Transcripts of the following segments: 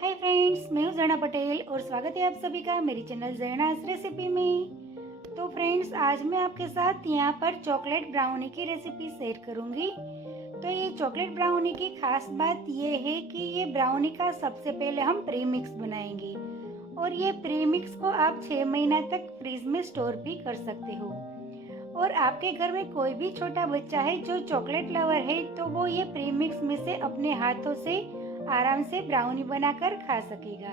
Hi friends, मैं हूँ जैना पटेल और स्वागत है आप सभी का मेरी चैनल जैनास रेसिपी में। तो फ्रेंड्स, आज मैं आपके साथ यहाँ पर चॉकलेट ब्राउनी की रेसिपी शेयर करूँगी। तो ये चॉकलेट ब्राउनी की खास बात ये है कि ये ब्राउनी का सबसे पहले हम प्रीमिक्स बनाएंगे और ये प्रीमिक्स को आप 6 महीना तक फ्रीज में स्टोर भी कर सकते हो। और आपके घर में कोई भी छोटा बच्चा है जो चॉकलेट लवर है तो वो ये प्रीमिक्स में से अपने हाथों से आराम से ब्राउनी बनाकर खा सकेगा।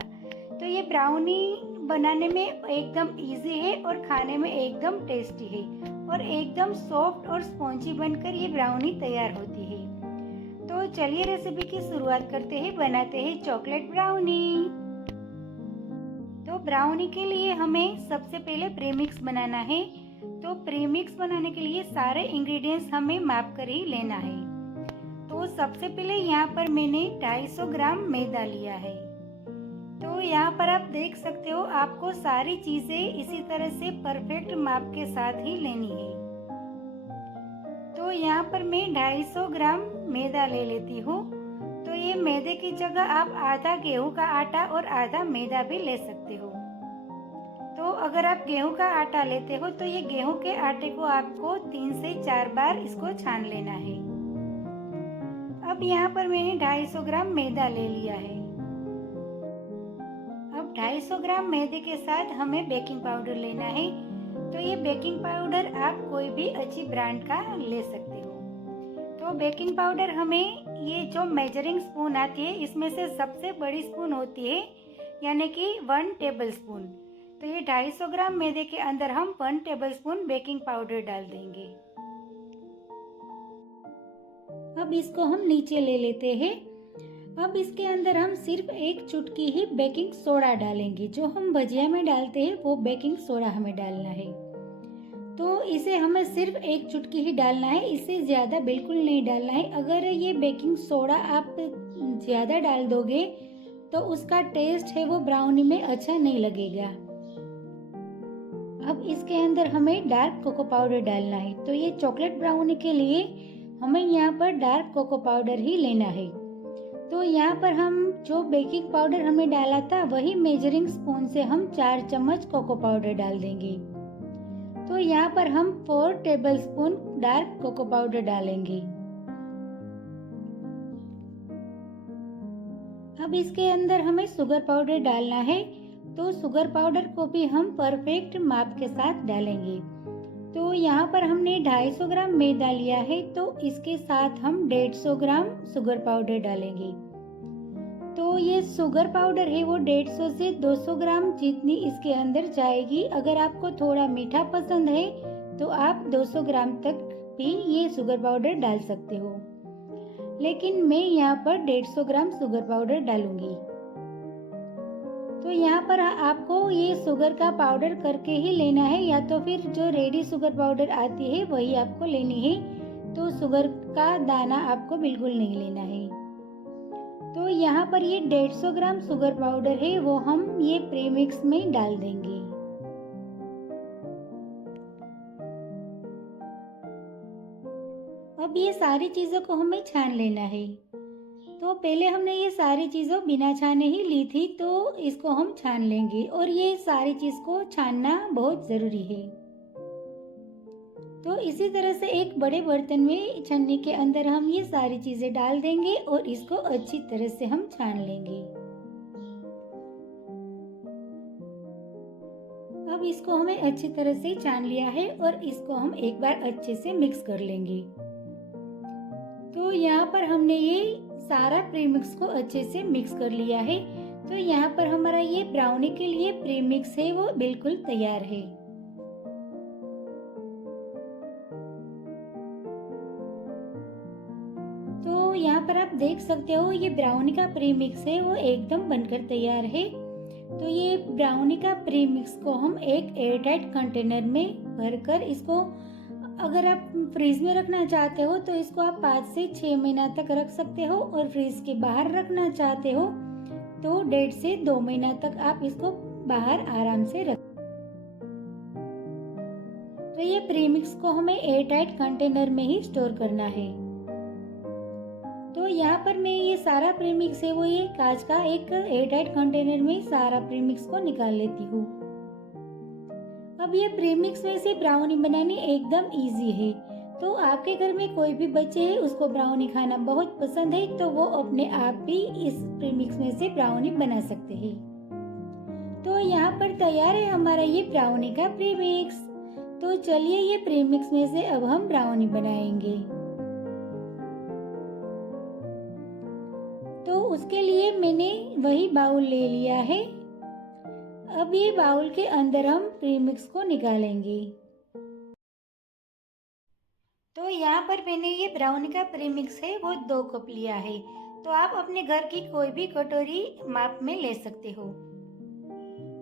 तो ये ब्राउनी बनाने में एकदम इजी है और खाने में एकदम टेस्टी है और एकदम सॉफ्ट और स्पॉन्जी बनकर ये ब्राउनी तैयार होती है। तो चलिए रेसिपी की शुरुआत करते हैं, बनाते हैं चॉकलेट ब्राउनी। तो ब्राउनी के लिए हमें सबसे पहले प्रीमिक्स बनाना है। तो प्रीमिक्स बनाने के लिए सारे इंग्रेडिएंट्स हमें माप कर ही लेना है। तो सबसे पहले यहाँ पर मैंने 250 ग्राम मैदा लिया है। तो यहाँ पर आप देख सकते हो, आपको सारी चीजें इसी तरह से परफेक्ट माप के साथ ही लेनी है। तो यहाँ पर मैं 250 ग्राम मैदा ले लेती हूँ। तो ये मैदे की जगह आप आधा गेहूं का आटा और आधा मैदा भी ले सकते हो। तो अगर आप गेहूं का आटा लेते हो तो ये गेहूं के आटे को आपको 3 से 4 बार इसको छान लेना है। अब यहाँ पर मैंने 250 ग्राम मैदा ले लिया है। अब 250 ग्राम मैदे के साथ हमें बेकिंग पाउडर लेना है। तो ये बेकिंग पाउडर आप कोई भी अच्छी ब्रांड का ले सकते हो। तो बेकिंग पाउडर हमें ये जो मेजरिंग स्पून आती है इसमें से सबसे बड़ी स्पून होती है, यानी कि 1 टेबल स्पून। तो ये 250 ग्राम मैदे के अंदर हम 1 टेबल स्पून बेकिंग पाउडर डाल देंगे। अब इसको हम नीचे ले लेते हैं। अब इसके अंदर हम सिर्फ एक चुटकी ही बेकिंग सोडा डालेंगे। जो हम भजिया में डालते हैं वो बेकिंग सोडा हमें डालना है। तो इसे हमें सिर्फ एक चुटकी ही डालना है, इससे ज़्यादा बिल्कुल नहीं डालना है। अगर ये बेकिंग सोडा आप ज़्यादा डाल दोगे तो उसका टेस्ट है वो ब्राउनी में अच्छा नहीं लगेगा। अब इसके अंदर हमें डार्क कोको पाउडर डालना है। तो ये चॉकलेट ब्राउनी के लिए हमें यहाँ पर डार्क कोको पाउडर ही लेना है। तो यहाँ पर हम जो बेकिंग पाउडर हमने डाला था वही मेजरिंग स्पून से हम 4 चम्मच कोको पाउडर डाल देंगे। तो यहाँ पर हम 4 table spoon dark cocoa powder डालेंगे। अब इसके अंदर हमें शुगर पाउडर डालना है। तो शुगर पाउडर को भी हम परफेक्ट माप के साथ डालेंगे। तो यहाँ पर हमने 250 ग्राम मैदा लिया है, तो इसके साथ हम 150 ग्राम शुगर पाउडर डालेंगे। तो ये शुगर पाउडर है वो 150 से 200 ग्राम जितनी इसके अंदर जाएगी। अगर आपको थोड़ा मीठा पसंद है तो आप 200 ग्राम तक भी ये शुगर पाउडर डाल सकते हो, लेकिन मैं यहाँ पर 150 ग्राम शुगर पाउडर डालूंगी। तो यहाँ पर आपको ये शुगर का पाउडर करके ही लेना है, या तो फिर जो रेडी शुगर पाउडर आती है वही आपको लेनी है। तो शुगर का दाना आपको बिल्कुल नहीं लेना है। तो यहाँ पर ये 150 ग्राम शुगर पाउडर है वो हम ये प्रीमिक्स में डाल देंगे। अब ये सारी चीज़ों को हमें छान लेना है। तो पहले हमने ये सारी चीज़ों बिना छाने ही ली थी, तो इसको हम छान लेंगे और ये सारी चीज़ को छानना बहुत ज़रूरी है। तो इसी तरह से एक बड़े बर्तन में छन्नी के अंदर हम ये सारी चीज़ें डाल देंगे और इसको अच्छी तरह से हम छान लेंगे। अब इसको हमें अच्छी तरह से छान लिया है और इसको हम एक बार अच्छे से मिक्स कर लेंगे। तो यहाँ पर हमने ये सारा प्रीमिक्स को अच्छे से मिक्स कर लिया है। तो यहाँ पर हमारा ये ब्राउनी के लिए प्रीमिक्स है वो बिल्कुल तैयार है। तो यहाँ पर आप देख सकते हो ये ब्राउनी का प्रीमिक्स है वो एकदम बनकर तैयार है। तो ये ब्राउनी का प्रीमिक्स को हम एक एयरटाइट कंटेनर में भरकर इसको, अगर आप फ्रीज में रखना चाहते हो तो इसको आप 5 से 6 महीना तक रख सकते हो, और फ्रीज के बाहर रखना चाहते हो तो 1.5 से 2 महीना तक आप इसको बाहर आराम से रख। तो ये प्रीमिक्स को हमें एयरटाइट कंटेनर में ही स्टोर करना है। तो यहाँ पर मैं ये सारा प्रीमिक्स है वो ये कांच का एक एयरटाइट कंटेनर में सारा प्रीमिक्स को निकाल लेती हूँ। अब ये प्रीमिक्स में से ब्राउनी बनानी एकदम इजी है। तो आपके घर में कोई भी बच्चे है उसको ब्राउनी खाना बहुत पसंद है तो वो अपने आप भी इस प्रीमिक्स में से ब्राउनी बना सकते हैं। तो यहाँ पर तैयार है हमारा ये ब्राउनी का प्रीमिक्स। तो चलिए ये प्रीमिक्स में से अब हम ब्राउनी बनाएंगे। तो उसके लिए मैंने वही बाउल ले लिया है। अब ये बाउल के अंदर हम प्रीमिक्स को निकालेंगे। तो यहाँ पर मैंने ये ब्राउनी का प्रीमिक्स है वो 2 कप लिया है। तो आप अपने घर की कोई भी कटोरी माप में ले सकते हो।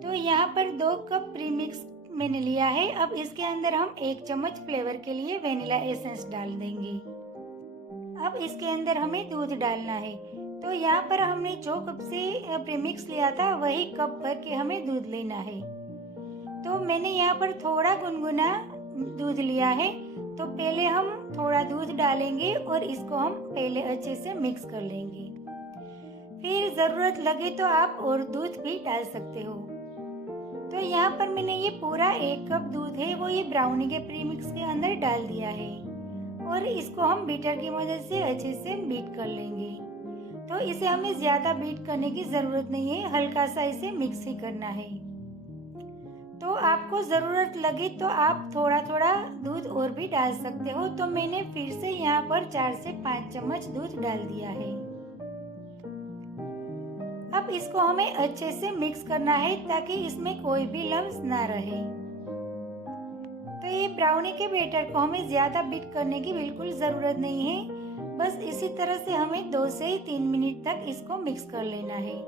तो यहाँ पर 2 कप प्रीमिक्स मैंने लिया है। अब इसके अंदर हम 1 चम्मच फ्लेवर के लिए वेनिला एसेंस डाल देंगे। अब इसके अंदर हमें दूध डालना है। तो यहाँ पर हमने जो कप से प्रीमिक्स लिया था वही कप भर के हमें दूध लेना है। तो मैंने यहाँ पर थोड़ा गुनगुना दूध लिया है। तो पहले हम थोड़ा दूध डालेंगे और इसको हम पहले अच्छे से मिक्स कर लेंगे। फिर ज़रूरत लगे तो आप और दूध भी डाल सकते हो। तो यहाँ पर मैंने ये पूरा 1 कप दूध है वो ये ब्राउनी के प्रीमिक्स के अंदर डाल दिया है और इसको हम बीटर की मदद से अच्छे से बीट कर लेंगे। तो इसे हमें ज़्यादा बीट करने की ज़रूरत नहीं है, हल्का सा इसे मिक्स ही करना है। तो आपको ज़रूरत लगे तो आप थोड़ा थोड़ा दूध और भी डाल सकते हो। तो मैंने फिर से यहाँ पर 4 से 5 चम्मच दूध डाल दिया है। अब इसको हमें अच्छे से मिक्स करना है ताकि इसमें कोई भी लम्स ना रहे। तो ये ब्राउनी के बैटर को हमें ज़्यादा बीट करने की बिल्कुल ज़रूरत नहीं है, बस इसी तरह से हमें 2 से 3 मिनट तक इसको मिक्स कर लेना है।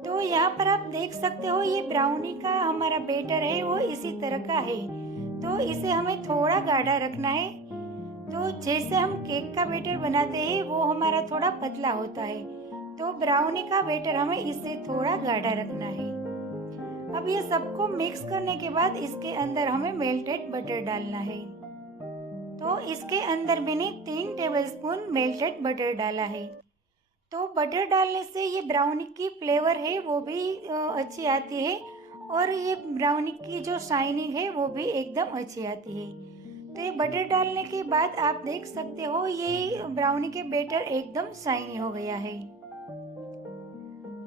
तो यहाँ पर आप देख सकते हो ये ब्राउनी का हमारा बैटर है वो इसी तरह का है। तो इसे हमें थोड़ा गाढ़ा रखना है। तो जैसे हम केक का बैटर बनाते हैं वो हमारा थोड़ा पतला होता है, तो ब्राउनी का बैटर हमें इससे थोड़ा गाढ़ा रखना है। अब ये सबको मिक्स करने के बाद इसके अंदर हमें मेल्टेड बटर डालना है। तो इसके अंदर मैंने 3 टेबलस्पून मेल्टेड बटर डाला है। तो बटर डालने से ये ब्राउनी की फ्लेवर है वो भी अच्छी आती है और ये ब्राउनी की जो शाइनिंग है वो भी एकदम अच्छी आती है। तो ये बटर डालने के बाद आप देख सकते हो ये ब्राउनी के बैटर एकदम शाइनी हो गया है।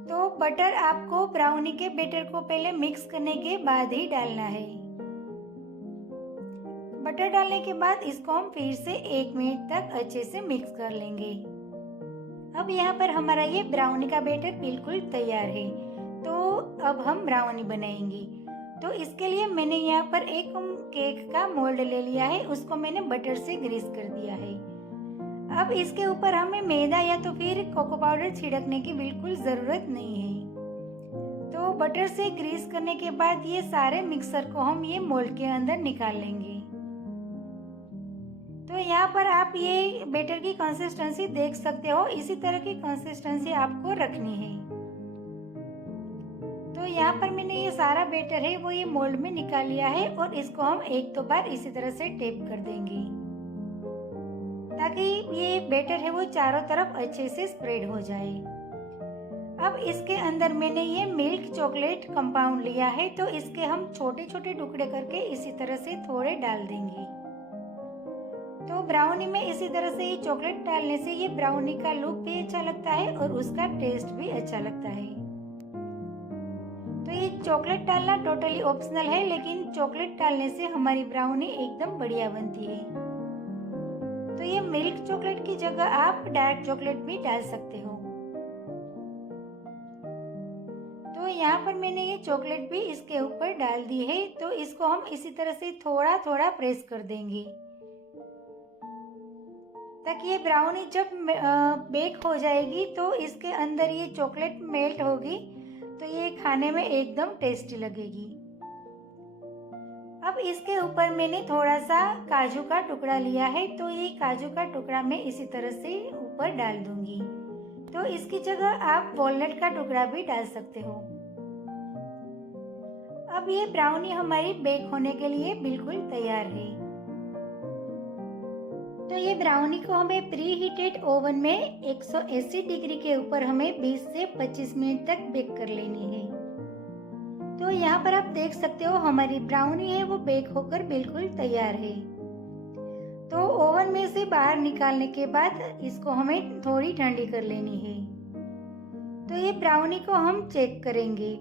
तो बटर आपको ब्राउनी के बैटर को पहले मिक्स करने के बाद ही डालना है। बटर डालने के बाद इसको हम फिर से 1 मिनट तक अच्छे से मिक्स कर लेंगे। अब यहाँ पर हमारा ये ब्राउनी का बैटर बिल्कुल तैयार है। तो अब हम ब्राउनी बनाएंगे। तो इसके लिए मैंने यहाँ पर एक केक का मोल्ड ले लिया है, उसको मैंने बटर से ग्रीस कर दिया है। अब इसके ऊपर हमें मैदा या तो फिर कोको पाउडर छिड़कने की बिल्कुल ज़रूरत नहीं है। तो बटर से ग्रीस करने के बाद ये सारे मिक्सर को हम ये मोल्ड के अंदर निकाल लेंगे। तो यहाँ पर आप ये बैटर की कंसिस्टेंसी देख सकते हो, इसी तरह की कंसिस्टेंसी आपको रखनी है। तो यहाँ पर मैंने ये सारा बैटर है वो ये मोल्ड में निकाल लिया है और इसको हम 1-2 बार इसी तरह से टैप कर देंगे ताकि ये बैटर है वो चारों तरफ अच्छे से स्प्रेड हो जाए। अब इसके अंदर मैंने ये मिल्क चॉकलेट कंपाउंड लिया है, तो इसके हम छोटे छोटे टुकड़े करके इसी तरह से थोड़े डाल देंगे। तो ब्राउनी में इसी तरह से ये चॉकलेट डालने से ये ब्राउनी का लुक भी अच्छा लगता है और उसका टेस्ट भी अच्छा लगता है। तो ये चॉकलेट डालना टोटली ऑप्शनल है, लेकिन चॉकलेट डालने से हमारी ब्राउनी एकदम बढ़िया बनती है। तो ये मिल्क चॉकलेट की जगह आप डार्क चॉकलेट भी डाल सकते हो। तो यहाँ पर मैंने ये चॉकलेट भी इसके ऊपर डाल दी है। तो इसको हम इसी तरह से थोड़ा थोड़ा प्रेस कर देंगे ताकि ये ब्राउनी जब बेक हो जाएगी तो इसके अंदर ये चॉकलेट मेल्ट होगी, तो ये खाने में एकदम टेस्टी लगेगी। अब इसके ऊपर मैंने थोड़ा सा काजू का टुकड़ा लिया है, तो ये काजू का टुकड़ा मैं इसी तरह से ऊपर डाल दूंगी। तो इसकी जगह आप वॉलनट का टुकड़ा भी डाल सकते हो। अब ये ब्राउनी हमारी बेक होने के लिए बिल्कुल तैयार है। तो ये ब्राउनी को हमें प्री हीटेड ओवन में 180 डिग्री के ऊपर हमें 20 से 25 मिनट तक बेक कर लेनी है। तो यहाँ पर आप देख सकते हो हमारी ब्राउनी है वो बेक होकर बिल्कुल तैयार है। तो ओवन में से बाहर निकालने के बाद इसको हमें थोड़ी ठंडी कर लेनी है। तो ये ब्राउनी को हम चेक करेंगे।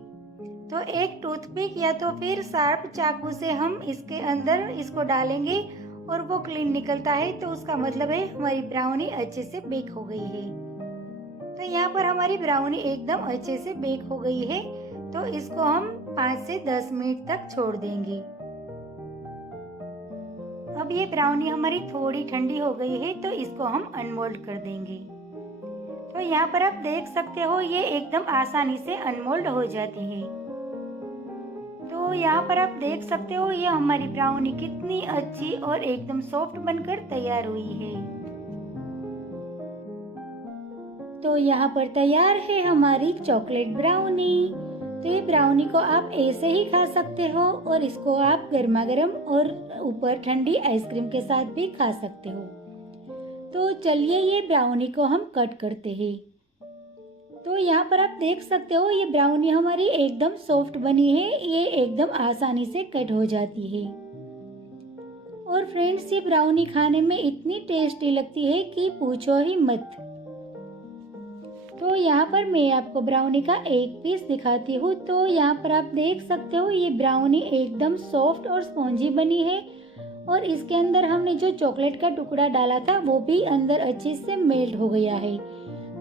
तो एक टूथपिक या तो फिर शार्प चाकू से हम इसके अंदर इसको डालेंगे और वो क्लीन निकलता है तो उसका मतलब है हमारी ब्राउनी अच्छे से बेक हो गई है। तो यहाँ पर हमारी ब्राउनी एकदम अच्छे से बेक हो गई है। तो इसको हम 5 से 10 मिनट तक छोड़ देंगे। अब ये ब्राउनी हमारी थोड़ी ठंडी हो गई है तो इसको हम अनमोल्ड कर देंगे। तो यहाँ पर आप देख सकते हो ये एकदम आसानी से अनमोल्ड हो जाती है। तो यहाँ पर आप देख सकते हो ये हमारी ब्राउनी कितनी अच्छी और एकदम सॉफ्ट बनकर तैयार हुई है। तो यहाँ पर तैयार है हमारी चॉकलेट ब्राउनी। तो ये ब्राउनी को आप ऐसे ही खा सकते हो और इसको आप गर्मा गर्म और ऊपर ठंडी आइसक्रीम के साथ भी खा सकते हो। तो चलिए ये ब्राउनी को हम कट करते हैं। तो यहाँ पर आप देख सकते हो ये ब्राउनी हमारी एकदम सॉफ्ट बनी है, ये एकदम आसानी से कट हो जाती है। और फ्रेंड्स ये ब्राउनी खाने में इतनी टेस्टी लगती है कि पूछो ही मत। तो यहाँ पर मैं आपको ब्राउनी का एक पीस दिखाती हूँ। तो यहाँ पर आप देख सकते हो ये ब्राउनी एकदम सॉफ्ट और स्पॉन्जी बनी है और इसके अंदर हमने जो चॉकलेट का टुकड़ा डाला था वो भी अंदर अच्छे से मेल्ट हो गया है।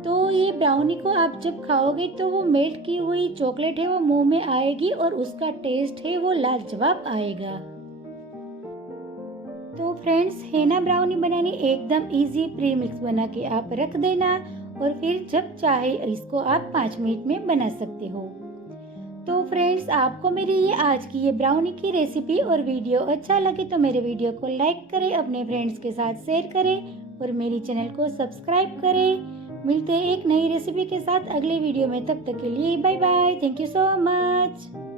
तो ये ब्राउनी को आप जब खाओगे तो वो मेल्ट की हुई चॉकलेट है वो मुंह में आएगी और उसका टेस्ट है वो लाजवाब आएगा। तो फ्रेंड्स हेना ब्राउनी बनानी एकदम इजी, प्री मिक्स बना के आप रख देना और फिर जब चाहे इसको आप 5 मिनट में बना सकते हो। तो फ्रेंड्स आपको मेरी ये आज की ये ब्राउनी की रेसिपी और वीडियो अच्छा लगे तो मेरे वीडियो को लाइक करें, अपने फ्रेंड्स के साथ शेयर करें और मेरी चैनल को सब्सक्राइब करें। मिलते हैं एक नई रेसिपी के साथ अगले वीडियो में, तब तक के लिए bye bye. Thank you so much.